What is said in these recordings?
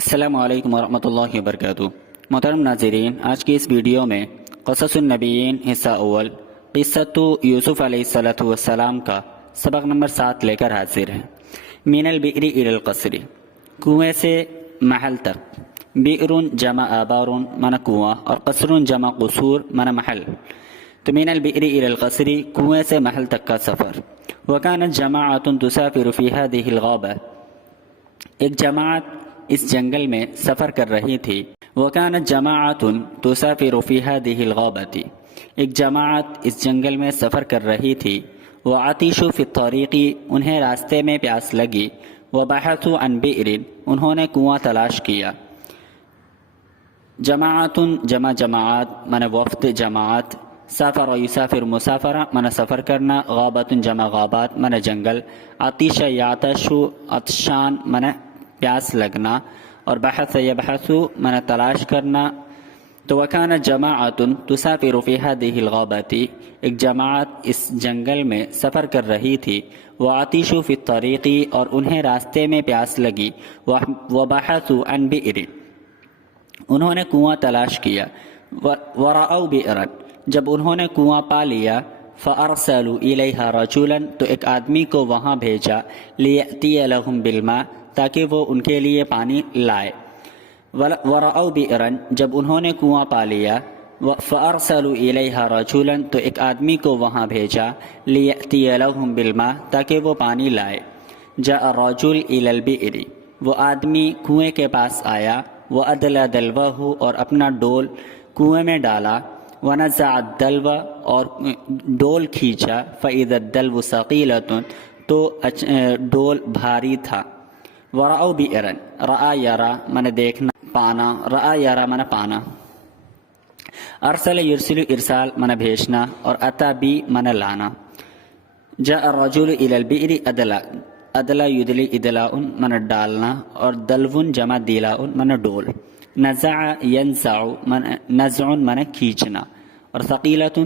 السلام علیکم ورحمۃ اللہ وبرکاتہ۔ محترم ناظرین، آج کی اس ویڈیو میں قصص النبیین حصہ اول قصۃ یوسف علیہ السلام کا سبق نمبر 7 لے کر حاضر ہیں۔ من البئر الی القصر، کنویں سے محل تک۔ بئر جمع آبار من کنواں اور قصر جمع قصور من محل۔ تو من البئر الی القصر، کنویں سے محل تک کا سفر۔ وکانت جماعۃ تسافر فی هذه الغابہ، ایک جماعت اس جنگل میں سفر کر رہی تھی۔ وَكَانَتْ جَمَاعَةٌ تُسَافِرُ فِي هَذِهِ الْغَابَةِ، ایک جماعت اس جنگل میں سفر کر رہی تھی۔ وَعَطِشُوا فِي الطَّرِيقِ، انہیں راستے میں پیاس لگی۔ وَبَحَثُوا عَنْ بِئْرٍ، انہوں نے کنواں تلاش کیا۔ جماعتٌ جمع جماعت من وفد جماعت۔ سافر یسافر مسافرہ من سفر کرنا۔ غابۃ جمع غابات من جنگل۔ عطش یعطش عطشان من پیاس لگنا، اور بحث یبحث من تلاش کرنا۔ تو وکانت جماعت تسافر فی هذه الغابۃ، ایک جماعت اس جنگل میں سفر کر رہی تھی۔ وعطشوا فی الطریق، اور انہیں راستے میں پیاس لگی۔ وبحثوا عن بئر، انہوں نے کنواں تلاش کیا۔ ورأوا بئرا، جب انہوں نے کنواں پا لیا۔ فارسلوا الیہا رجلا، تو ایک آدمی کو وہاں بھیجا۔ لیأتی لہم بالماء، تاکہ وہ ان کے لیے پانی لائے۔ ورأوا بئرا، جب انہوں نے کنواں پا لیا۔ فارسلوا الیہا رجلا، تو ایک آدمی کو وہاں بھیجا۔ لیأتی لہم بالماء، تاکہ وہ پانی لائے۔ جاء الرجل الی البئر، وہ آدمی کنویں کے پاس آیا۔ وادلی دلوہ، اور اپنا ڈول کنویں میں ڈالا۔ ونزع الدلو، اور ڈول کھینچا۔ فاذا الدلو ثقیلۃ، تو ڈول بھاری تھا۔ ورأوا بئرا، رأى یرا من دیکھنا پانا، رأى یرا من پانا۔ ارسل یرسل ارسال من بھیجنا، اور اتا بی من لانا۔ جاء الرجل الی البئر ادلا، ادلا یدلی ادلاء من ڈالنا، اور دلو جمع دیلاء من ڈول۔ نزع ینزع من نزع من کھینچنا، اور ثقیلۃ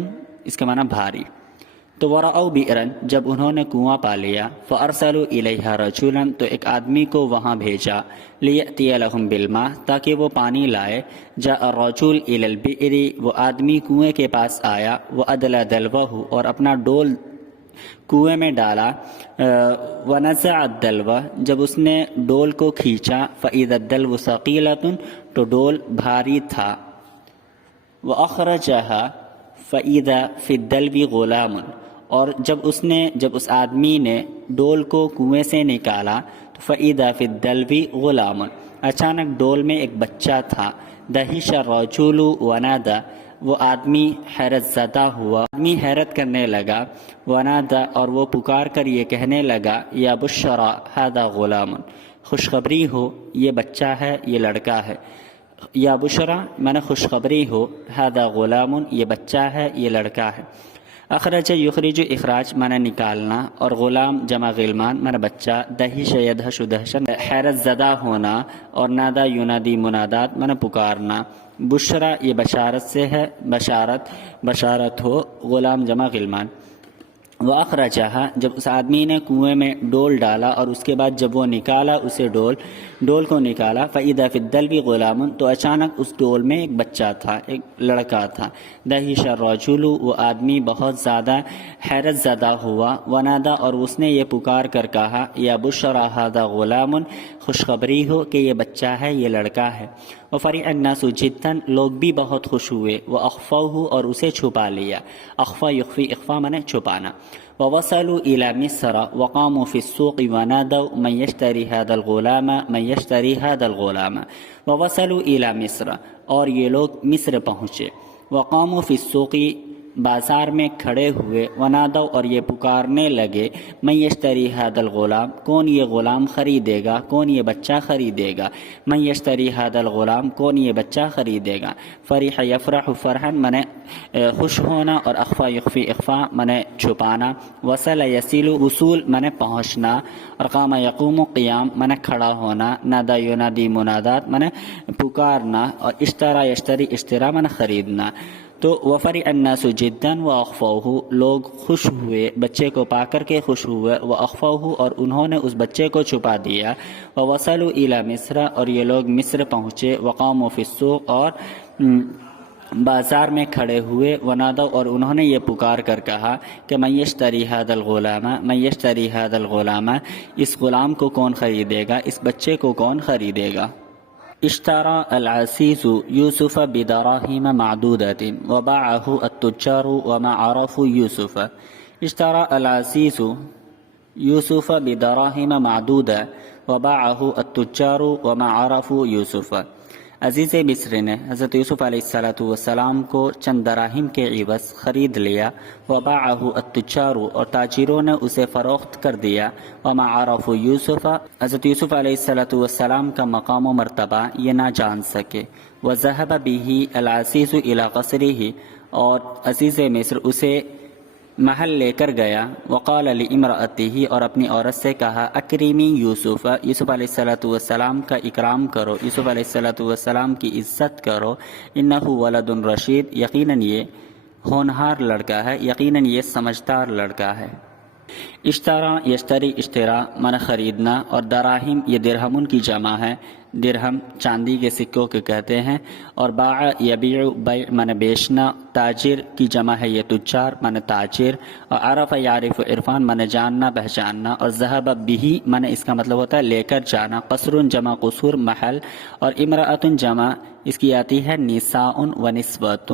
اس کا معنی بھاری۔ تو ورأوا بئرا، جب انہوں نے کنواں پا لیا۔ فارسلوا الیہا رجلا، تو ایک آدمی کو وہاں بھیجا۔ لیأتی لہم بالماء، تاکہ وہ پانی لائے۔ جاء الرجل الی البئر، وہ آدمی کنویں کے پاس آیا۔ وادلی دلوہ، اور اپنا ڈول کنویں میں ڈالا۔ ونزع الدلو، جب اس نے ڈول کو کھینچا۔ فاذا الدلو ثقیلۃ، تو ڈول بھاری تھا۔ وأخرجها فإذا في الدلو غلام، اور جب اس آدمی نے ڈول کو کنویں سے نکالا۔ تو فإذا في الدلو غلام، اچانک ڈول میں ایک بچہ تھا۔ دہش الرجل ونادى، وہ آدمی حیرت زدہ ہوا، آدمی حیرت کرنے لگا۔ ونادى، اور وہ پکار کر یہ کہنے لگا۔ یا بشرى هذا غلام، خوشخبری ہو یہ بچہ ہے، یہ لڑکا ہے۔ یا بشرا میں نے خوشخبری ہو، هذا غلام یہ بچہ ہے، یہ لڑکا ہے۔ اخرج یخرج، اخراج مانا نکالنا، اور غلام جمع غلمان مانا بچہ۔ دہش یدہش دہشن حیرت زدہ ہونا، اور نادا ینادی منادات مانا پکارنا۔ بشرا یہ بشارت سے ہے، بشارت ہو، غلام جمع غلمان۔ وأخرجها، جب اس آدمی نے کنویں میں ڈول ڈالا، اور اس کے بعد جب وہ نکالا اسے ڈول کو نکالا۔ فإذا في الدلو غلام، تو اچانک اس ڈول میں ایک بچہ تھا، ایک لڑکا تھا۔ دہش الرجل، وہ آدمی بہت زیادہ حیرت زدہ ہوا۔ ونادى، اور اس نے یہ پکار کر کہا۔ یا بشرى هذا غلام، خوشخبری ہو کہ یہ بچہ ہے، یہ لڑکا ہے۔ وفرح الناس جدا، لوگ بھی بہت خوش ہوئے۔ واخفوه، اور اسے چھپا لیا۔ اخفا یخفی، اخفا منے چھپانا۔ ووصلوا الى مصر وقاموا في السوق ونادوا من يشتري هذا الغلام من يشتري هذا الغلام۔ ووصلوا الى مصر، اور یہ لوگ مصر پہنچے۔ وقاموا في السوق، بازار میں کھڑے ہوئے۔ ونادوا، اور یہ پکارنے لگے۔ من یشتری هذا الغلام، کون یہ غلام خریدے گا، کون یہ بچہ خریدے گا۔ من یشتری هذا الغلام، کون یہ بچہ خریدے گا۔ فرح یفرح فرحا من خوش ہونا، اور اخفا یخفی اخفا من چھپانا۔ وصل یصل وصول من پہنچنا، اور قام یقوم قیام من کھڑا ہونا۔ نادا ینادی منادات من پکارنا، اور اشترا یشتری اشترا من خریدنا۔ تو وفرح الناس جدا واخفوہ، لوگ خوش ہوئے بچے کو پا کر کے خوش ہوئے، واخفوہ اور انہوں نے اس بچے کو چھپا دیا، ووصلوا الی مصر اور یہ لوگ مصر پہنچے، وقاموا فی السوق اور بازار میں کھڑے ہوئے، ونادوا اور انہوں نے یہ پکار کر کہا کہ من یشتری ھذا الغلام، من یشتری ھذا الغلام، اس غلام کو کون خریدے گا، اس بچے کو کون خریدے گا۔ اشترى العزيز يوسف بدراهم معدودة وباعه التجار وما عرفوا يوسف۔ اشترى العزيز يوسف بدراهم معدودة وباعه التجار وما عرفوا يوسف۔ عزیز مصر نے حضرت یوسف علیہ السلام کو چند دراہم کے عوض خرید لیا، وباعہ التجار اور تاجروں نے اسے فروخت کر دیا، وما عرفوا یوسف، حضرت یوسف علیہ السلام کا مقام و مرتبہ یہ نہ جان سکے، وذهب به العزیز الى قصره، اور عزیز مصر اسے محل لے کر گیا، وقال لامرأته اور اپنی عورت سے کہا اکریمی یوسف، یوسف علیہ السلام کا اکرام کرو، یوسف علیہ السلام کی عزت کرو، انہ ولد رشید، یقیناً یہ ہونہار لڑکا ہے، یقیناً یہ سمجھدار لڑکا ہے۔ اشترا یشتری اشترا من خریدنا، اور دراہم یہ درہمن کی جمع ہے، درہم چاندی کے سکوں کے کہتے ہیں، اور باع یبیع بیع من بیچنا، تاجر کی جمع ہے یہ تجار من تاجر، اور عرف یعرف عرفان من جاننا پہچاننا، اور ذهب به من اس کا مطلب ہوتا ہے لے کر جانا، قصر جمع قصور محل، اور امرأۃ جمع اس کی آتی ہے نساء و نسوۃ،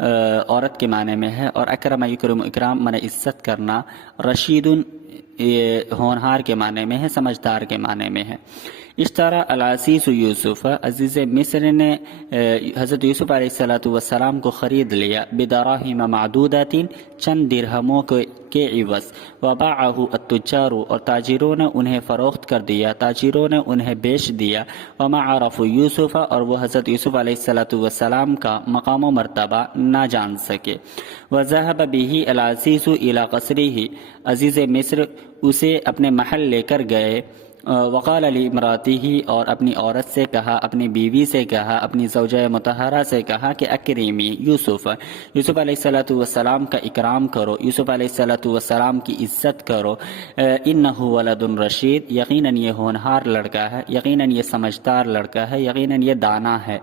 عورت کے معنی میں ہے، اور اکرم یکرم اکرام من عزت کرنا، رشید ہونہار کے معنی میں ہے، سمجھدار کے معنی میں ہے۔ اشترى العزیز یوسف، عزیز مصر نے حضرت یوسف علیہ السلام کو خرید لیا، بدراہم معدودات، چند درہموں کے عوض، وباعہ التجار اور تاجروں نے انہیں فروخت کر دیا، تاجروں نے انہیں بیچ دیا، وما عرفوا یوسف اور وہ حضرت یوسف علیہ السلام کا مقام و مرتبہ نہ جان سکے، وذهب به العزیز الى قصره، عزیز مصر اسے اپنے محل لے کر گئے، وقال لامرأته اور اپنی عورت سے کہا، اپنی بیوی سے کہا، اپنی زوجہ مطہرہ سے کہا کہ اکریمی یوسف، یوسف علیہ السلام کا اکرام کرو، یوسف علیہ السلام کی عزت کرو، انہ ولد رشید، یقیناً یہ ہونہار لڑکا ہے، یقیناً یہ سمجھدار لڑکا ہے، یقیناً یہ دانا ہے۔